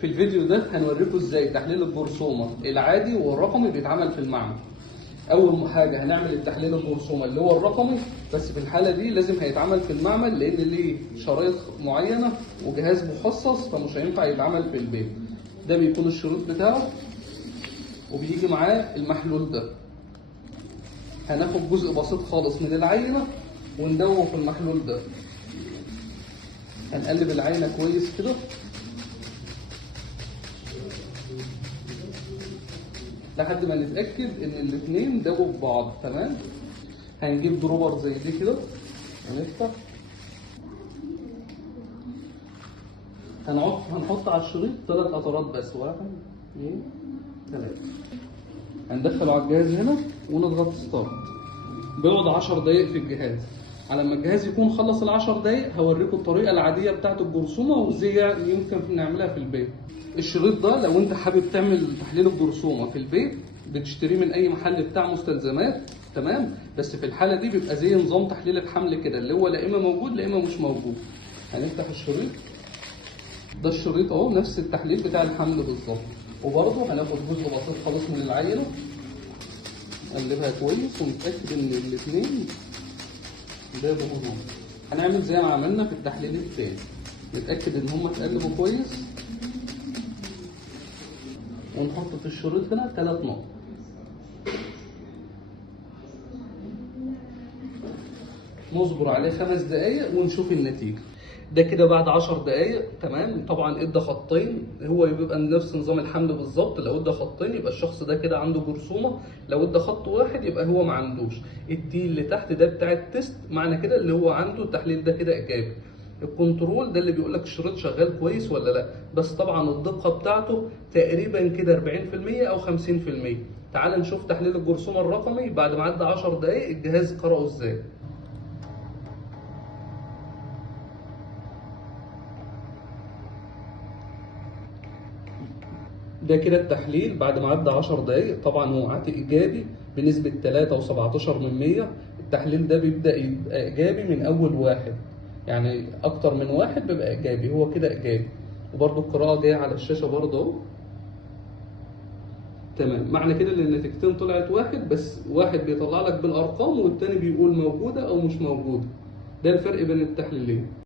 في الفيديو ده هنوريكم ازاي تحليل الجرثومه العادي والرقمي بيتعمل في المعمل. اول حاجه هنعمل التحليل الجرثومه اللي هو الرقمي، بس في الحاله دي لازم هيتعمل في المعمل لان ليه شرايط معينه وجهاز مخصص، فمش هينفع يتعمل في البيت. ده بيكون الشريط بتاعه وبيجي معاه المحلول ده. هناخد جزء بسيط خالص من العينه وندوبه في المحلول ده. هنقلب العينه كويس كده لحد ما نتأكد إن الاتنين دابوا في بعض. تمام. هنجيب دروبر زي دي كده هنفتح، هنحط على الشريط 3 قطرات بس، 1 2 3. هندخله على الجهاز هنا ونضغط ستارت. بيقعد 10 دقايق في الجهاز. على ما الجهاز يكون خلص ال10 دقايق هوريكم الطريقة العادية بتاعت الجرثومة وازاي يمكن نعملها في البيت. الشريط ده لو انت حابب تعمل تحليل الجرثومة في البيت بتشتريه من اي محل بتاع مستلزمات. تمام. بس في الحالة دي بيبقى زي نظام تحليل الحمل كده، اللي هو لا اما موجود لا اما مش موجود. هنفتح الشريط ده، الشريط اهو نفس التحليل بتاع الحمل بالظبط. وبرضه هناخد جزء بسيط خالص من العينة، نقلبها كويس ونتأكد ان الاتنين دابوا هنا. هنعمل زي ما عملنا في التحليل التاني، نتأكد ان هما اتقلبوا كويس ونحط في الشريط هنا 3 نقط. نصبر عليه 5 دقايق ونشوف النتيجة. ده كده بعد 10 دقايق. تمام. طبعا ادى خطين، هو بيبقى نفس نظام الحمل بالظبط. لو ادى خطين يبقى الشخص ده كده عنده جرثومه، لو ادى خط واحد يبقى هو ما عندوش. التي اللي تحت ده بتاع التست، معنى كده اللي هو عنده التحليل ده كده ايجابي. الكنترول ده اللي بيقول لك الشريط شغال كويس ولا لا، بس طبعا الدقه بتاعته تقريبا كده 40% او 50%. تعال نشوف تحليل الجرثومه الرقمي بعد ما عدى 10 دقايق الجهاز قرأه ازاي. ده كده التحليل بعد ما عدى 10 دقايق. طبعا هو عاتق ايجابي بنسبه 3.17%. التحليل ده بيبدا يبقى ايجابي من اول واحد، يعني اكتر من واحد بيبقى ايجابي، هو كده ايجابي. وبرده القراءه جايه على الشاشه برده اهو. تمام. معنى كده ان النتيجتين طلعت واحد، بس واحد بيطلع لك بالارقام والتاني بيقول موجوده او مش موجوده. ده الفرق بين التحليلين.